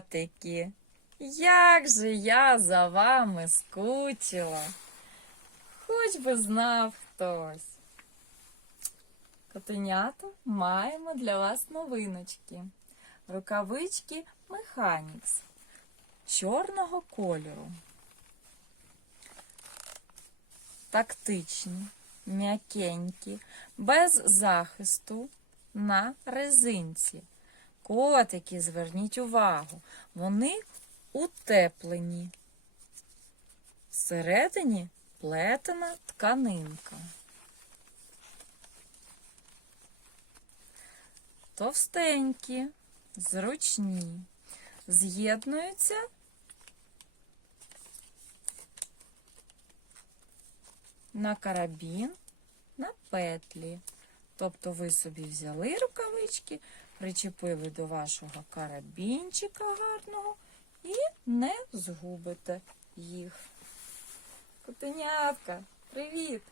котики, як же я за вами скучила. Хоч би знав хтось. Котенята, маємо для вас новиночки. Рукавички Механікс чорного кольору. Тактичні, м'якенькі, без захисту на резинці. Котики, зверніть увагу, вони утеплені. Всередині плетена тканинка. Товстенькі, зручні, з'єднуються на карабін, на петлі. Тобто ви собі взяли рукавички, причепили до вашого карабінчика гарного і не згубите їх. Котенятка, привіт!